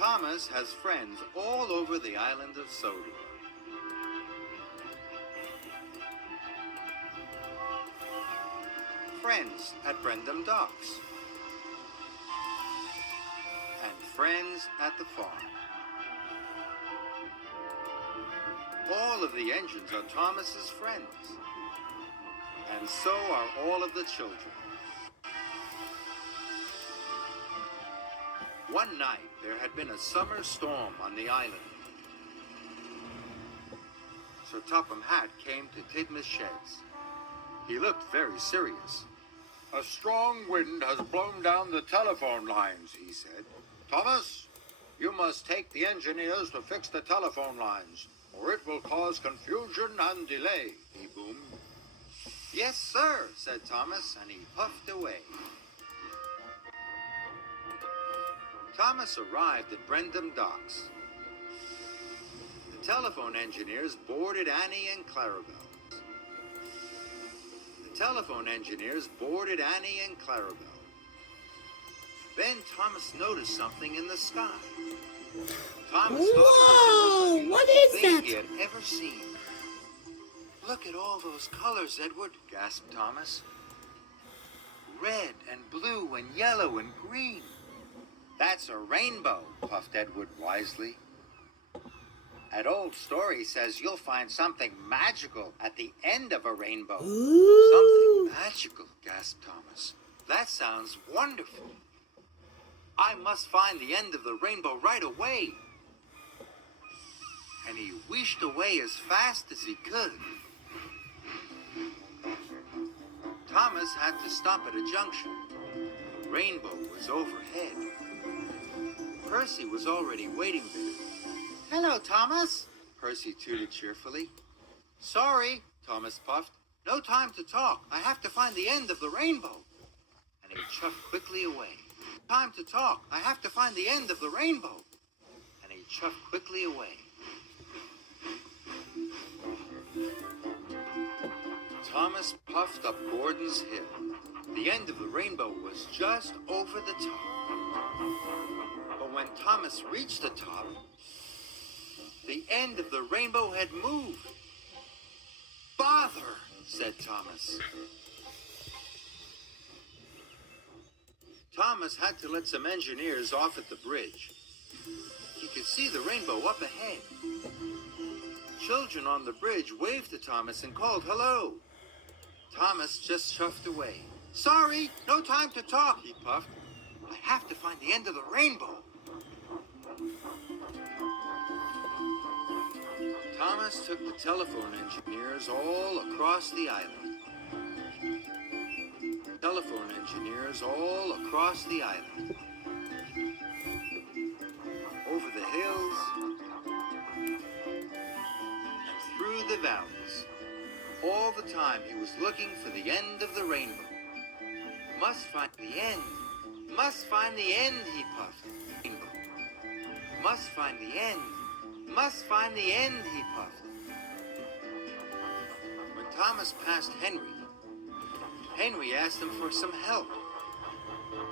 Thomas has friends all over the island of Sodor. Friends at Brendam Docks. And friends at the farm. All of the engines are Thomas's friends. And so are all of the children. One night, there had been a summer storm on the island. Sir Topham Hatt came to Tidmouth Sheds. He looked very serious. "A strong wind has blown down the telephone lines," he said. "Thomas, you must take the engineers to fix the telephone lines, or it will cause confusion and delay," he boomed. "Yes, sir," said Thomas, and he puffed away. Thomas arrived at Brendam Docks. The telephone engineers boarded Annie and Clarabel. Then Thomas noticed something in the sky. Thomas thought it was the most what is thing that? he had ever seen. "Look at all those colors, Edward," gasped Thomas. "Red and blue and yellow and green." "That's a rainbow," puffed Edward wisely. "That old story says you'll find something magical at the end of a rainbow." Ooh. "Something magical," gasped Thomas. "That sounds wonderful. I must find the end of the rainbow right away." And he wheeshed away as fast as he could. Thomas had to stop at a junction. The rainbow was overhead. Percy was already waiting there. "Hello, Thomas," Percy tooted cheerfully. "Sorry," Thomas puffed. "No time to talk. I have to find the end of the rainbow." And he chuffed quickly away. "Time to talk. I have to find the end of the rainbow." And he chuffed quickly away. Thomas puffed up Gordon's Hill. The end of the rainbow was just over the top. But when Thomas reached the top, the end of the rainbow had moved. "Bother," said Thomas. Thomas had to let some engineers off at the bridge. He could see the rainbow up ahead. Children on the bridge waved to Thomas and called hello. Thomas just chuffed away. "Sorry, no time to talk," he puffed. "I have to find the end of the rainbow." Thomas took the telephone engineers all across the island. Over the hills and through the valleys. All the time he was looking for the end of the rainbow. "Must find the end. Must find the end," he puffed. "Must find the end. Must find the end," he puffed. When Thomas passed Henry asked him for some help.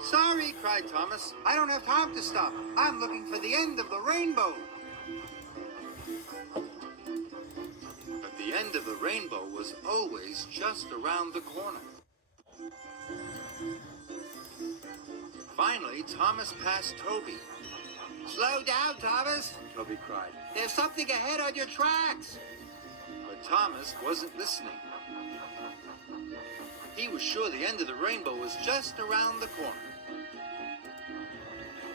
"Sorry," cried Thomas. "I don't have time to stop. I'm looking for the end of the rainbow." But the end of the rainbow was always just around the corner. Finally, Thomas passed Toby. "Slow down, Thomas," Toby cried. "There's something ahead on your tracks." But Thomas wasn't listening. He was sure the end of the rainbow was just around the corner.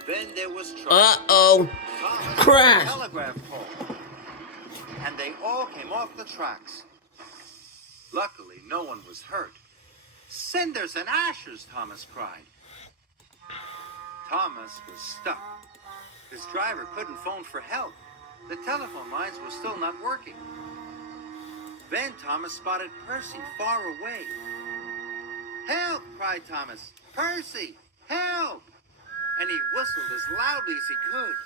Then there was trouble. Uh-oh. Thomas Crash. heard a telegraph pole. And they all came off the tracks. Luckily, no one was hurt. "Cinders and ashes," Thomas cried. Thomas was stuck. His driver couldn't phone for help. The telephone lines were still not working. Then Thomas spotted Percy far away. "Help!" cried Thomas. "Percy! Help!" And he whistled as loudly as he could.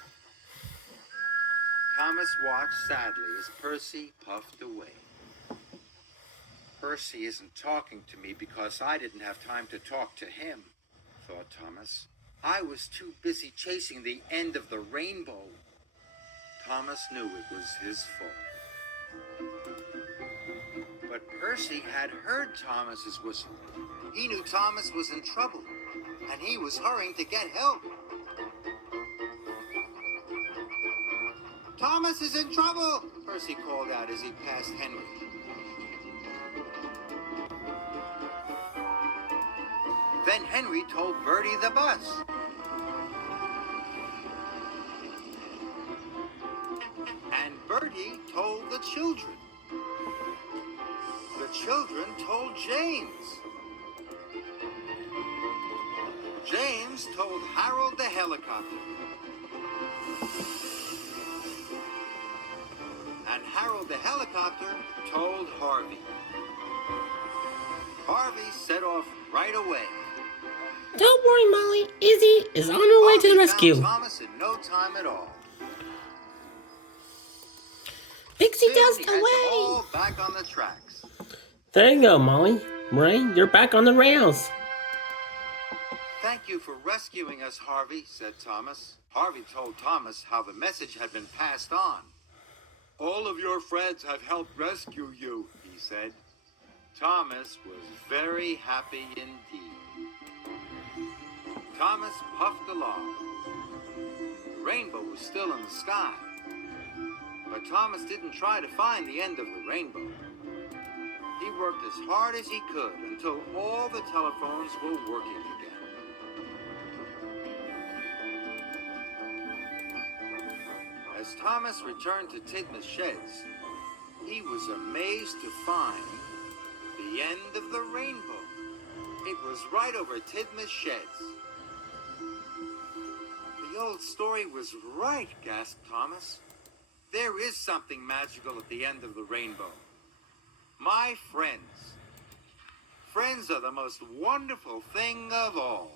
Thomas watched sadly as Percy puffed away. "Percy isn't talking to me because I didn't have time to talk to him," thought Thomas. I was too busy chasing the end of the rainbow. Thomas knew it was his fault. But Percy had heard Thomas's whistle. He knew Thomas was in trouble, and he was hurrying to get help. Thomas is in trouble, Percy called out as he passed Henry. Then Henry told Bertie the bus. And Bertie told the children. The children told James. James told Harold the helicopter. And Harold the helicopter told Harvey. Harvey set off right away. Don't worry, Molly. Izzy is on her way to the rescue. Found Thomas in no time at all. Pixie dust away. All back on the tracks. There you go, Molly. Ray, you're back on the rails. Thank you for rescuing us, Harvey, said Thomas. Harvey told Thomas how the message had been passed on. All of your friends have helped rescue you, he said. Thomas was very happy indeed. Thomas puffed along. The rainbow was still in the sky. But Thomas didn't try to find the end of the rainbow. He worked as hard as he could until all the telephones were working again. As Thomas returned to Tidmouth Sheds, he was amazed to find the end of the rainbow. It was right over Tidmouth Sheds. The old story was right, gasped Thomas. There is something magical at the end of the rainbow. My friends. Friends are the most wonderful thing of all.